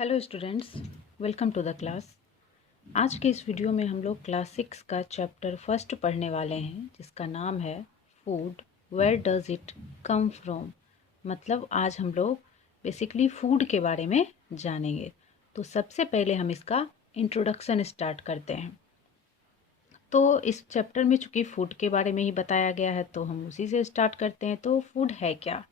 Hello students, welcome to the class. आज के इस वीडियो में हम लोग क्लास 6 का चैप्टर फर्स्ट पढ़ने वाले हैं, जिसका नाम है food, where does it come from. मतलब आज हम लोग बेसिकली फूड के बारे में जानेंगे। तो सबसे पहले हम इसका इंट्रोडक्शन स्टार्ट करते हैं। तो इस चैप्टर में चूँकि फूड के बारे में ही बताया गया है, तो हम उसी से स्टार्ट करते हैं। तो फूड है क्या?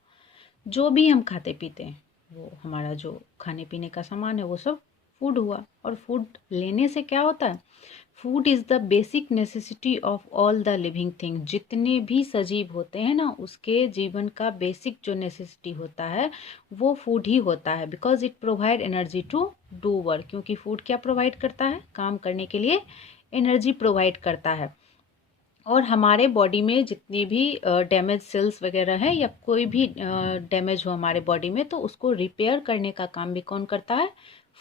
जो भी हम खाते पीते हैं, वो हमारा जो खाने पीने का सामान है वो सब फूड हुआ। और फूड लेने से क्या होता है? Food is the basic necessity of all the living thing. जितने भी सजीव होते हैं ना, उसके जीवन का बेसिक जो नेसेसिटी होता है वो फूड ही होता है। Because it provide energy to do work. क्योंकि फूड क्या प्रोवाइड करता है? काम करने के लिए एनर्जी प्रोवाइड करता है। और हमारे बॉडी में जितनी भी डैमेज सेल्स वगैरह हैं या कोई भी डैमेज हो हमारे बॉडी में, तो उसको रिपेयर करने का काम भी कौन करता है?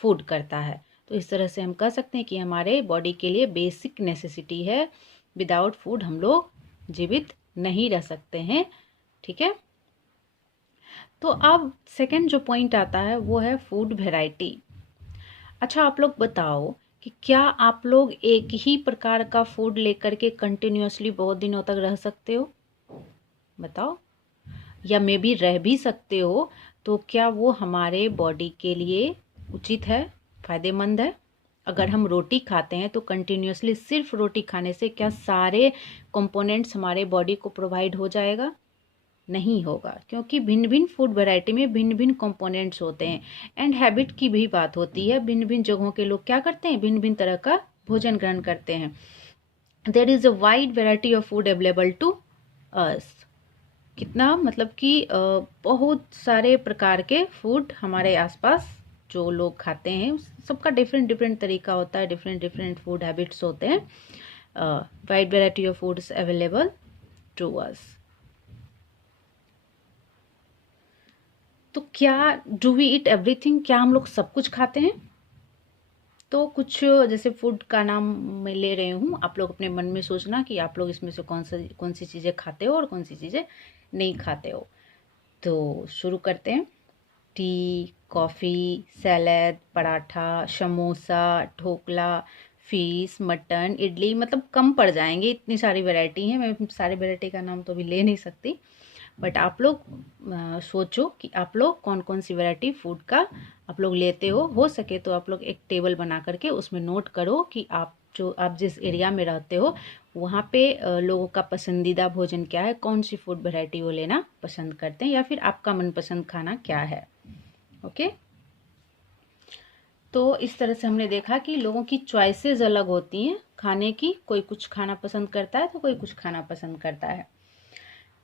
फूड करता है। तो इस तरह से हम कह सकते हैं कि हमारे बॉडी के लिए बेसिक नेसेसिटी है। विदाउट फूड हम लोग जीवित नहीं रह सकते हैं। ठीक है। तो अब सेकंड जो पॉइंट आता है वो है फूड वेराइटी। अच्छा, आप लोग बताओ कि क्या आप लोग एक ही प्रकार का फूड लेकर के कंटिन्यूअसली बहुत दिनों तक रह सकते हो? बताओ। या मे बी रह भी सकते हो, तो क्या वो हमारे बॉडी के लिए उचित है, फायदेमंद है? अगर हम रोटी खाते हैं तो कंटिन्यूअसली सिर्फ रोटी खाने से क्या सारे कंपोनेंट्स हमारे बॉडी को प्रोवाइड हो जाएगा? नहीं होगा, क्योंकि भिन्न भिन्न फूड वैरायटी में भिन्न भिन्न कंपोनेंट्स होते हैं। एंड हैबिट की भी बात होती है। भिन्न भिन्न जगहों के लोग क्या करते हैं? भिन्न भिन्न तरह का भोजन ग्रहण करते हैं। There is a wide variety of food available to us. कितना मतलब कि बहुत सारे प्रकार के फूड हमारे आसपास जो लोग खाते हैं, सबका डिफरेंट डिफरेंट तरीका होता है, डिफरेंट डिफरेंट फूड हैबिट्स होते हैं। Wide variety of foods available to us. तो क्या डू वी ईट एवरीथिंग? क्या हम लोग सब कुछ खाते हैं? तो कुछ जैसे फूड का नाम मैं ले रही हूँ, आप लोग अपने मन में सोचना कि आप लोग इसमें से कौन सी चीज़ें खाते हो और कौन सी चीज़ें नहीं खाते हो। तो शुरू करते हैं। T, coffee, salad, paratha, samosa, dhokla, fish, mutton, idli. मतलब कम पड़ जाएंगे, इतनी सारी वैरायटी हैं। मैं सारी वैरायटी का नाम तो अभी ले नहीं सकती, बट आप लोग सोचो कि आप लोग कौन कौन सी वैरायटी फूड का आप लोग लेते हो सके तो आप लोग एक टेबल बना करके उसमें नोट करो कि आप जिस एरिया में रहते हो वहाँ पे लोगों का पसंदीदा भोजन क्या है, कौन सी फूड वैरायटी वो लेना पसंद करते हैं, या फिर आपका मनपसंद खाना क्या है। ओके। तो इस तरह से हमने देखा कि लोगों की चॉइसेस अलग होती हैं खाने की। कोई कुछ खाना पसंद करता है तो कोई कुछ खाना पसंद करता है।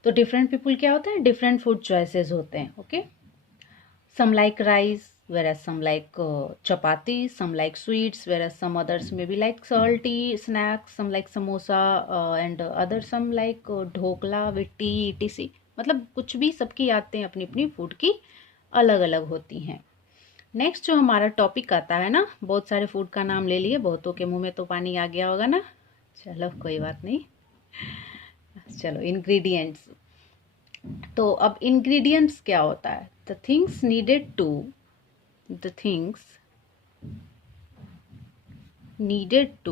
तो डिफरेंट पीपल क्या होते हैं? डिफरेंट फूड चॉइसेस होते हैं। Okay. Some like rice, whereas some like chapati, some like sweets, whereas some others maybe like salty snacks, some like samosa, and others some like dhokla with tea, etc. मतलब कुछ भी, सबकी आते हैं अपनी अपनी फूड की अलग अलग होती हैं। नेक्स्ट जो हमारा टॉपिक आता है ना, बहुत सारे फूड का नाम ले लिए, बहुतों के मुंह में तो पानी आ गया होगा ना। चलो कोई बात नहीं। चलो इंग्रेडिएंट्स। तो अब इंग्रेडिएंट्स क्या होता है? The things needed to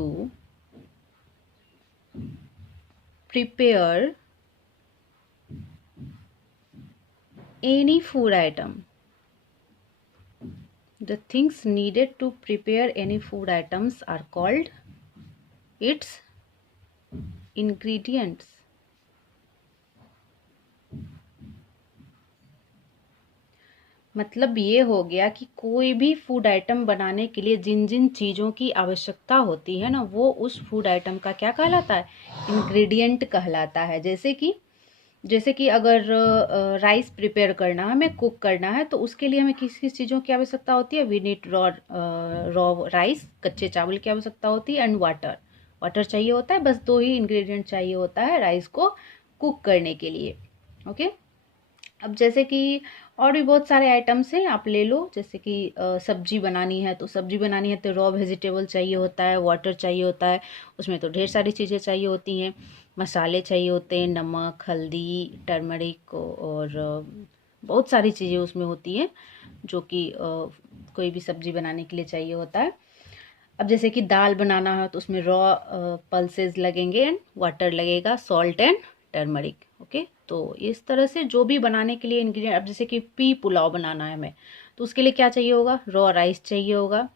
prepare any food item. The things needed to prepare any food items are called its ingredients. मतलब ये हो गया कि कोई भी फूड आइटम बनाने के लिए जिन जिन चीज़ों की आवश्यकता होती है ना, वो उस फूड आइटम का क्या कहलाता है? इंग्रेडिएंट कहलाता है। जैसे कि अगर राइस प्रिपेयर करना है, हमें कुक करना है, तो उसके लिए हमें किस किस चीज़ों की आवश्यकता होती है? वी नीड रॉ राइस, कच्चे चावल की आवश्यकता होती है, एंड वाटर चाहिए होता है। बस दो ही इंग्रेडिएंट चाहिए होता है राइस को कुक करने के लिए। ओके। अब जैसे कि और भी बहुत सारे आइटम्स हैं, आप ले लो। जैसे कि सब्जी बनानी है तो रॉ वेजिटेबल चाहिए होता है, वाटर चाहिए होता है, उसमें तो ढेर सारी चीज़ें चाहिए होती हैं। मसाले चाहिए होते हैं, नमक, हल्दी, टर्मरिक, और बहुत सारी चीज़ें उसमें होती हैं जो कि कोई भी सब्जी बनाने के लिए चाहिए होता है। अब जैसे कि दाल बनाना है तो उसमें रॉ पल्सेस लगेंगे एंड वाटर लगेगा, सॉल्ट एंड टर्मरिक। ओके, तो इस तरह से जो भी बनाने के लिए इंग्रेडिएंट, अब जैसे कि पी पुलाव बनाना है हमें, तो उसके लिए क्या चाहिए होगा, रॉ राइस चाहिए होगा,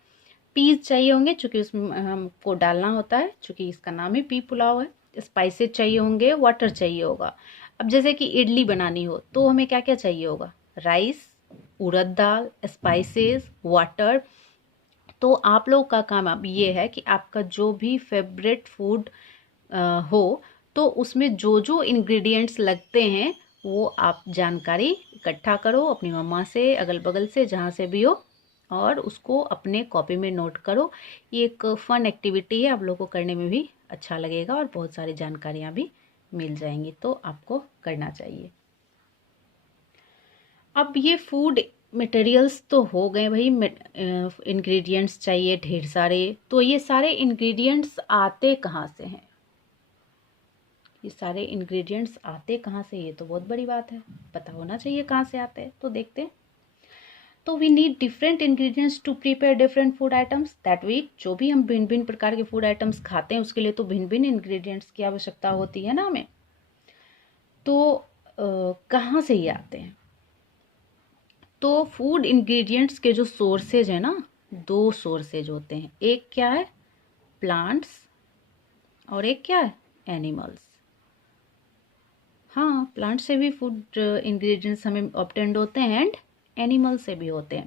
पीस चाहिए होंगे चूँकि उसमें हमको डालना होता है, चूँकि इसका नाम ही पी पुलाव है। स्पाइसेस चाहिए होंगे, वाटर चाहिए होगा। अब जैसे कि इडली बनानी हो तो हमें क्या क्या चाहिए होगा, राइस, उड़द दाल, स्पाइसेस, वाटर। तो आप लोगों का काम अब ये है कि आपका जो भी फेवरेट फूड हो तो उसमें जो जो इंग्रेडिएंट्स लगते हैं वो आप जानकारी इकट्ठा करो अपनी मम्मा से, अगल बगल से, जहाँ से भी हो, और उसको अपने कॉपी में नोट करो। ये एक फन एक्टिविटी है, आप लोगों को करने में भी अच्छा लगेगा और बहुत सारी जानकारियाँ भी मिल जाएंगी, तो आपको करना चाहिए। अब ये फूड मटेरियल्स तो हो गए भाई, इंग्रेडिएंट्स चाहिए ढेर सारे। तो ये सारे इंग्रेडिएंट्स आते कहाँ से हैं, ये सारे इंग्रेडिएंट्स आते कहाँ से, ये तो बहुत बड़ी बात है, पता होना चाहिए कहाँ से आते हैं। तो देखते हैं। तो we need different ingredients to prepare different food items that we, जो भी हम भिन्न भिन्न प्रकार के फूड आइटम्स खाते हैं उसके लिए तो भिन्न भिन्न इंग्रेडिएंट्स की आवश्यकता होती है ना हमें। तो कहाँ से ये आते हैं, तो फूड इंग्रेडिएंट्स के जो सोर्सेज है ना, दो सोर्सेज होते हैं, एक क्या है, प्लांट्स, और एक क्या है, एनिमल्स। हाँ, प्लांट से भी फूड इंग्रेडिएंट्स हमें ऑब्टेन्ड होते हैं एंड एनिमल से भी होते हैं।